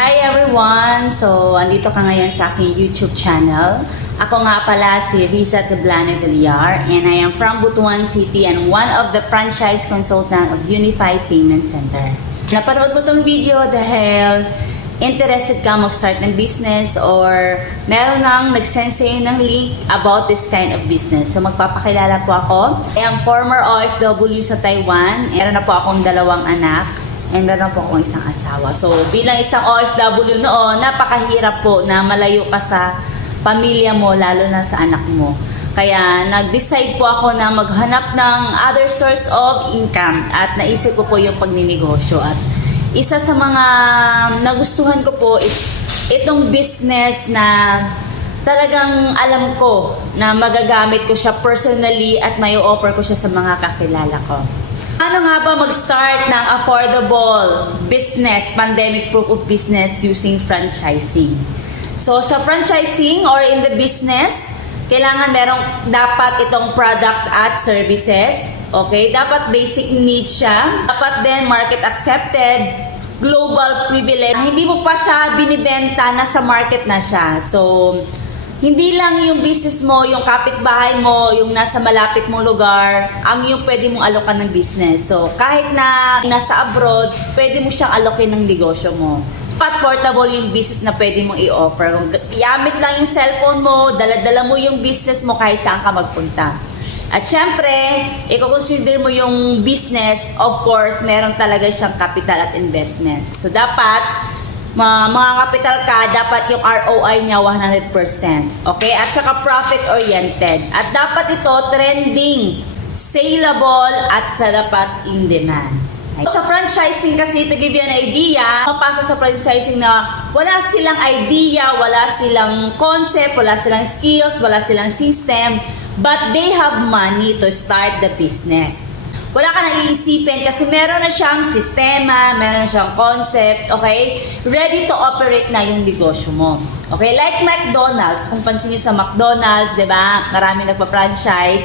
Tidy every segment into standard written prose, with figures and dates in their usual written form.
Hi everyone! So, andito ka ngayon sa aking YouTube channel. Ako nga pala si Riza Teblane Villar and I am from Butuan City and one of the franchise consultant of Unified Payment Center. Napanood mo tong video dahil interested ka mag-start ng business or meron nang nag-send sa'yo ng link about this kind of business. So, magpapakilala po ako. I am former OFW sa Taiwan. Meron na po akong 2 anak. And meron po akong isang asawa. So, bilang isang OFW noon, napakahirap po na malayo ka sa pamilya mo, lalo na sa anak mo. Kaya, nag-decide po ako na maghanap ng other source of income at naisip ko po yung pagninegosyo. At isa sa mga nagustuhan ko po is itong business na talagang alam ko na magagamit ko siya personally at may offer ko siya sa mga kakilala ko. Ano nga ba mag-start ng affordable business, pandemic-proof of business using franchising? So, sa franchising or in the business, kailangan dapat itong products at services. Okay? Dapat basic needs siya. Dapat din market accepted, global privilege. Hindi mo pa siya binibenta, nasa market na siya. So, hindi lang yung business mo, yung kapitbahay mo, yung nasa malapit mong lugar, ang yung pwede mong alokan ng business. So, kahit na nasa abroad, pwede mo siyang alokin ng negosyo mo. Portable yung business na pwede mong i-offer. Gamit lang yung cellphone mo, dala-dala mo yung business mo kahit saan ka magpunta. At syempre, i-consider mo yung business, of course, meron talaga siyang capital at investment. So, dapat mga capital ka, dapat yung ROI niya 100%. Okay? At saka profit-oriented. At dapat ito trending, saleable, at dapat in demand. Sa franchising kasi, to give you an idea, mapasok sa franchising na wala silang idea, wala silang concept, wala silang skills, wala silang system, but they have money to start the business. Wala ka nang iisipin kasi meron na siyang sistema, meron na siyang concept, okay? Ready to operate na yung negosyo mo. Okay? Like McDonald's, kung pansin niyo sa McDonald's, di ba? Marami nagpa-franchise.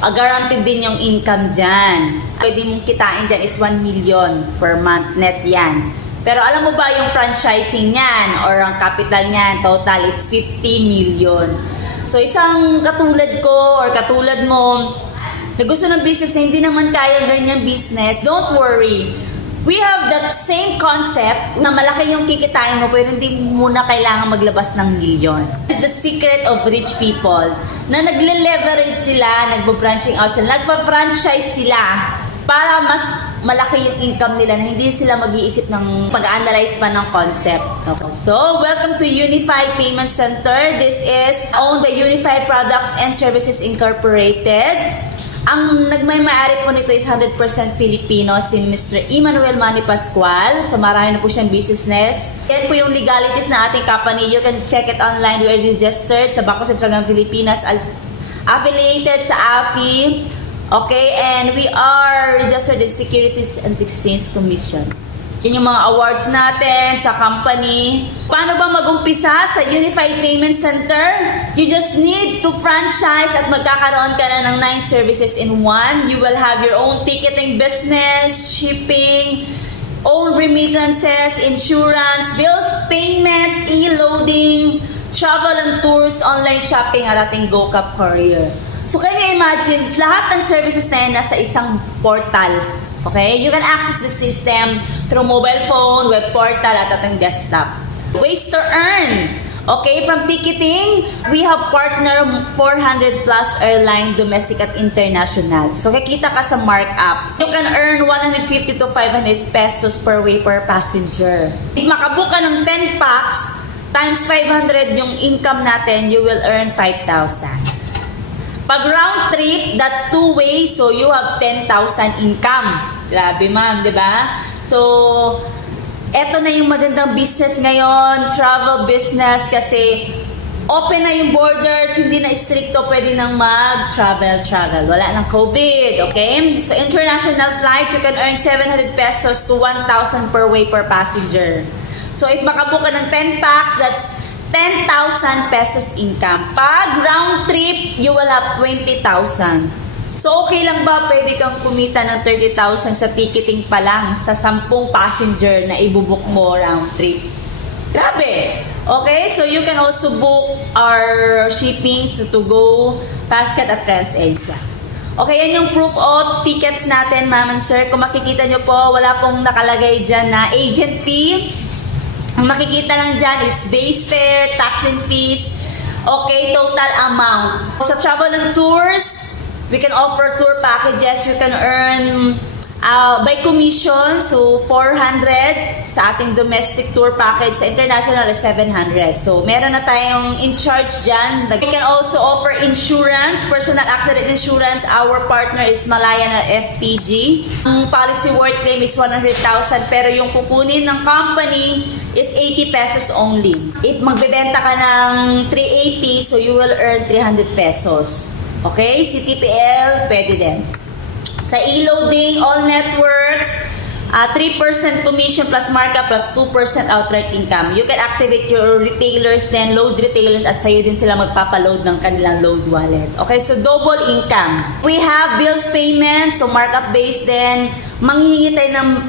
Guaranteed din yung income dyan. Pwede mong kitain dyan is 1 million per month net yan. Pero alam mo ba yung franchising niyan or ang capital niyan, total is 50 million. So isang katulad ko or katulad mo, na gusto ng business na hindi naman kaya ganyan business, don't worry. We have that same concept na malaki yung kikitain mo pero hindi muna kailangan maglabas ng milyon. It's the secret of rich people na nagle-leverage sila, nagbo-branching out sila, nagpa-franchise sila para mas malaki yung income nila na hindi sila mag-iisip ng pag-analyze pa ng concept. Okay. So, welcome to Unified Payment Center. This is owned by Unified Products and Services Incorporated. Ang nagmay-ari po nito is 100% Filipino, si Mr. Emmanuel Manny Pascual. So marami na po siyang business. Yan po yung legalities na ating company. You can check it online. We are registered sa Bangko Sentral ng Pilipinas as affiliated sa AFI. Okay, and we are registered in Securities and Exchange Commission. Yun yung mga awards natin sa company. Paano ba mag-umpisa sa Unified Payment Center? You just need to franchise at magkakaroon ka na ng 9 services in one. You will have your own ticketing business, shipping, own remittances, insurance, bills payment, e-loading, travel and tours, online shopping at ating GoCap Courier. So, can you imagine, lahat ng services na yan nasa isang portal. Okay? You can access the system through mobile phone, web portal, at ating desktop. Ways to earn. Okay? From ticketing, we have partner 400 plus airline, domestic at international. So, kikita ka sa markup. So, you can earn 150 to 500 pesos per way per passenger. If makabook ka ng 10 packs, times 500 yung income natin, you will earn 5,000. Pag round trip, that's 2 ways, so you have 10,000 income. Grabe ma'am, di ba? So, eto na yung magandang business ngayon, travel business, kasi open na yung borders, hindi na stricto pwede nang mag-travel. Wala nang COVID, okay? So, international flight, you can earn 700 pesos to 1,000 per way per passenger. So, if makabook ka ng 10 packs, that's 10,000 pesos income. Pag round trip, you will have 20,000. So, okay lang ba pwede kang kumita ng 30,000 sa ticketing pa lang sa 10 passenger na ibubuk mo round trip? Grabe! Okay, so you can also book our shipping to go basket at TransAsia. Okay, yan yung proof of tickets natin, ma'am and sir. Kung makikita nyo po, wala pong nakalagay dyan na agent fee. Ang makikita lang dyan is base fare, tax and fees. Okay, total amount. Sa travel and tours, we can offer tour packages. You can earn by commission, so 400 sa ating domestic tour package. Sa international is 700. So, meron na tayong in charge dyan. We can also offer insurance, personal accident insurance. Our partner is Malayan at FPG. Ang policy worth claim is 100,000, pero yung kukunin ng company is 80 pesos only. If magbebenta ka ng 380, so you will earn 300 pesos. Okay? CTPL, pwede din. Sa e-loading, all networks, 3% commission plus markup plus 2% outright income. You can activate your retailers, then load retailers at sa'yo din sila magpapaload ng kanilang load wallet. Okay, so double income. We have bills payment, so markup based din. Manghihingi tayo ng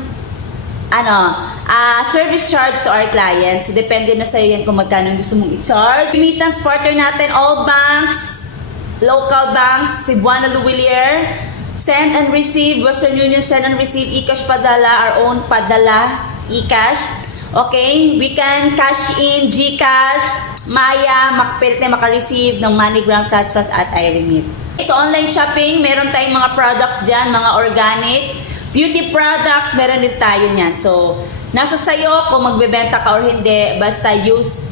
service charge to our clients. So, depende na sa'yo yan kung magkano gusto mong i-charge. Remittance partner natin, all banks, local banks, Cebuana Luwilier, send and receive, Western Union send and receive, eCash Padala, our own Padala, eCash. Okay, we can cash in, GCash, Maya, makapilit na makareceive ng MoneyGram, CashPass at iRemit. So online shopping, meron tayong mga products dyan, mga organic, beauty products, meron din tayo niyan. So, nasa sayo kung magbebenta ka or hindi, basta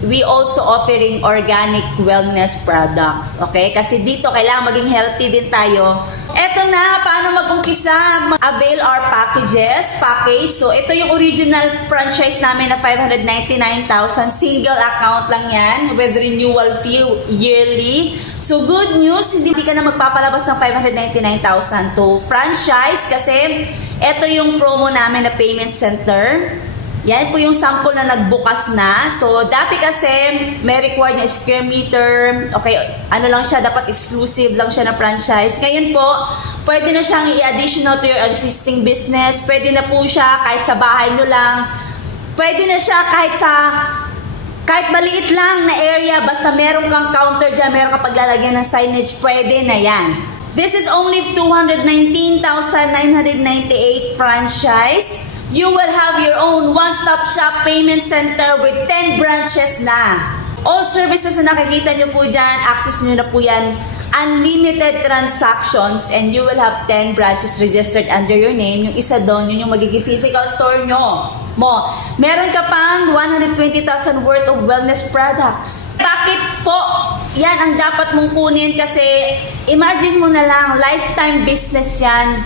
we also offering organic wellness products. Okay? Kasi dito, kailangan maging healthy din tayo. Eto na, paano mag-umpisa? Avail our package. So, ito yung original franchise namin na 599,000. Single account lang yan with renewal fee yearly. So, good news, hindi ka na magpapalabas ng 599,000 to franchise kasi ito yung promo namin na payment center. Yan po yung sample na nagbukas na. So, dati kasi may required na square meter. Okay, ano lang siya, dapat exclusive lang siya na franchise. Ngayon po, pwede na siyang i-additional to your existing business. Pwede na po siya kahit sa bahay nyo lang. Pwede na siya kahit maliit lang na area, basta meron kang counter dyan, meron kang paglalagyan ng signage, pwede na yan. This is only 219,998 franchise. You will have your own one-stop shop payment center with 10 branches na. All services na nakikita nyo po dyan, access nyo na po yan, unlimited transactions, and you will have 10 branches registered under your name. Yung isa doon, yun yung magiging physical store nyo. Meron ka pang 120,000 worth of wellness products. Bakit po yan ang dapat mong kunin? Kasi imagine mo na lang, lifetime business yan.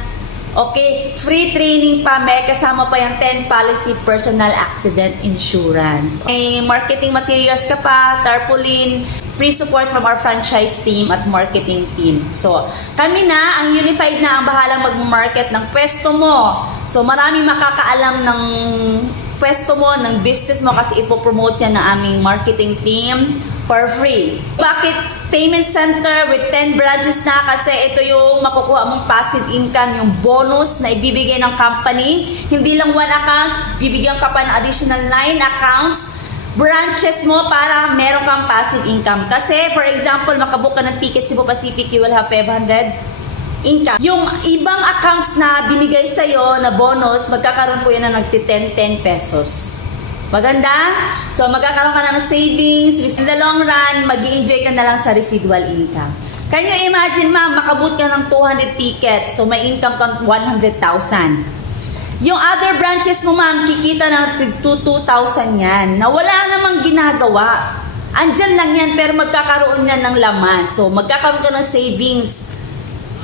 Okay, free training pa, may kasama pa yung 10 policy personal accident insurance. May marketing materials ka pa, tarpaulin, free support from our franchise team at marketing team. So, kami na, ang Unified na ang bahalang mag-market ng pwesto mo. So, maraming makakaalam ng pwesto mo, ng business mo kasi ipopromote yan ng aming marketing team for free. Bakit payment center with 10 branches na? Kasi ito yung makukuha mong passive income, yung bonus na ibibigay ng company. Hindi lang one account, bibigyan ka pa ng additional 9 accounts, branches mo para meron kang passive income. Kasi for example, makabook ka ng ticket Cebu Pacific, you will have 500 income. Yung ibang accounts na binigay sa'yo na bonus, magkakaroon po yan ng nagti-10 pesos. Maganda? So, magkakaroon ka na ng savings. In the long run, mag-i-enjoy ka na lang sa residual income. Can you imagine, ma'am, makabut ka ng 200 tickets, so may income kang 100,000. Yung other branches mo, ma'am, kikita ng 2,000 yan, na wala namang ginagawa. Andyan lang yan, pero magkakaroon yan ng laman. So, magkakaroon ka ng savings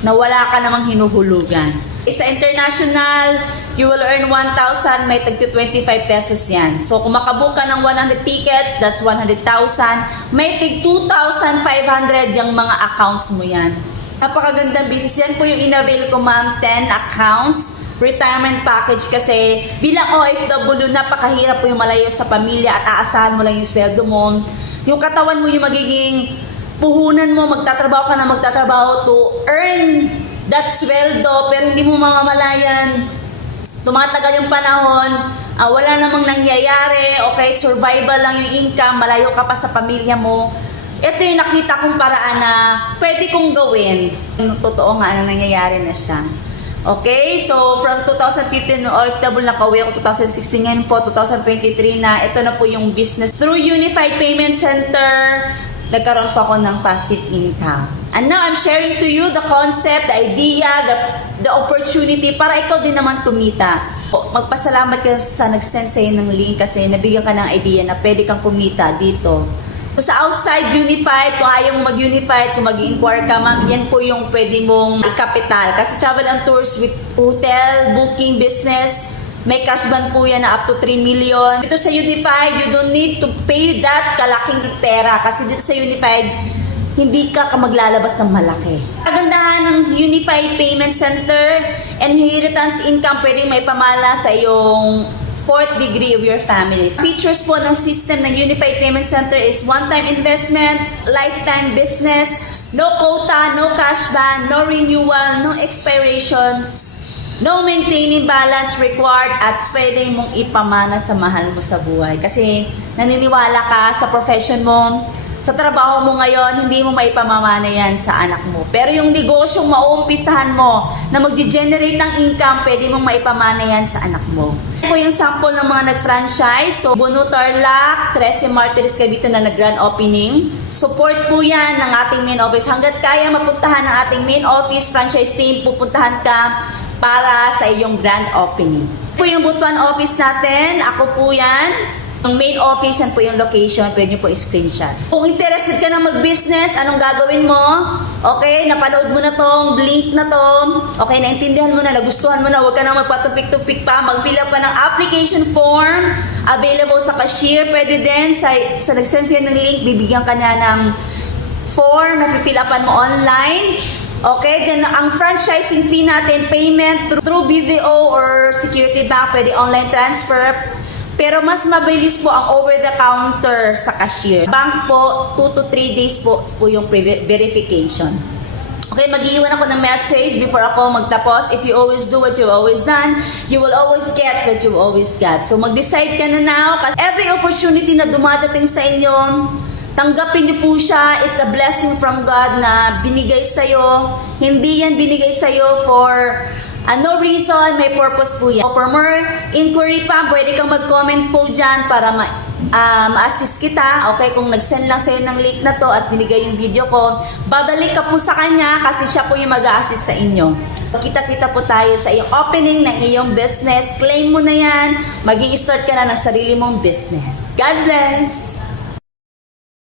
na wala ka namang hinuhulugan. Sa international, you will earn 1,000, may tag 25 pesos yan. So, kung makabook ka ng 100 tickets, that's 100,000. May tig 2,500 yung mga accounts mo yan. Napakagandang business. Yan po yung in-avail ko, ma'am, 10 accounts. Retirement package kasi bilang OFW, napakahirap po yung malayo sa pamilya at aasahan mo lang yung sweldo mo. Yung katawan mo yung magiging puhunan mo, magtatrabaho ka na magtatrabaho to earn that sweldo, pero hindi mo mamamalayan. Tumatagal yung panahon, wala namang nangyayari, okay, survival lang yung income, malayo ka pa sa pamilya mo, ito yung nakita kong paraan na pwede kong gawin. Totoo nga na nangyayari na siya. Okay, so from 2015, OFW nakauwi ako 2016, ngayon po 2023 na, ito na po yung business. Through Unified Payment Center, nagkaroon po ako ng passive income. And now I'm sharing to you the concept, the idea, the opportunity para ikaw din naman kumita. Magpasalamat ka sa nag-send sa'yo ng link kasi nabigyan ka ng idea na pwede kang kumita dito. So, sa outside Unified, kung ayaw mo mag-Unified, kung mag-inquire ka, ma'am, yan po yung pwede mong i-capital. Kasi travel and tours with hotel, booking, business, may cash ban po yan na up to 3 million. Dito sa Unified, you don't need to pay that kalaking pera. Kasi dito sa Unified, hindi ka maglalabas ng malaki. Kagandahan ng Unified Payment Center, inheritance income, pwedeng may pamala sa iyong fourth degree of your family. Features po ng system ng Unified Payment Center is one-time investment, lifetime business, no quota, no cash ban, no renewal, no expiration, no maintaining balance required, at pwede mong ipamana sa mahal mo sa buhay. Kasi naniniwala ka sa profession mo, sa trabaho mo ngayon, hindi mo maipamamana yan sa anak mo. Pero yung negosyong mauumpisahan mo na mag-generate ng income, pwede mong maipamana yan sa anak mo. Ito po yung sample ng mga nag-franchise. So, Bono Tarlac, 13 Martires Cavite na nag-grand opening. Support po yan ng ating main office. Hanggat kaya mapuntahan ng ating main office, franchise team, pupuntahan ka para sa iyong grand opening. Ito po yung Butuan office natin. Ako po yan. Yung main office, yan po yung location, pwede nyo po i-screenshot. Kung interested ka na mag-business, anong gagawin mo? Okay, napanood mo na tong link na to. Okay, naintindihan mo na, nagustuhan mo na, huwag ka na magpatupik-tupik pa. Mag-fill up ka ng application form, available sa cashier. Pwede din, sa nag-send sa'yo ng link, bibigyan ka na ng form na fill upan mo online. Okay, then ang franchising fee natin, payment through BDO or Security Bank, pwede online transfer. Pero mas mabilis po ang over-the-counter sa cashier. Bank po, 2 to 3 days po yung verification. Okay, mag-iwan ako ng message before ako magtapos. If you always do what you've always done, you will always get what you've always got. So mag-decide ka na now. Kasi every opportunity na dumadating sa inyo, tanggapin niyo po siya. It's a blessing from God na binigay sa'yo. Hindi yan binigay sa'yo for no reason, may purpose po yan. For more inquiry pa, pwede kang mag-comment po dyan para ma-assist kita. Okay, kung nag-send lang sa'yo ng link na to at binigay yung video ko, babalik ka po sa kanya kasi siya po yung mag-a-assist sa inyo. Kita-kita po tayo sa iyong opening ng iyong business. Claim mo na yan, mag-i-start ka na ng sarili mong business. God bless!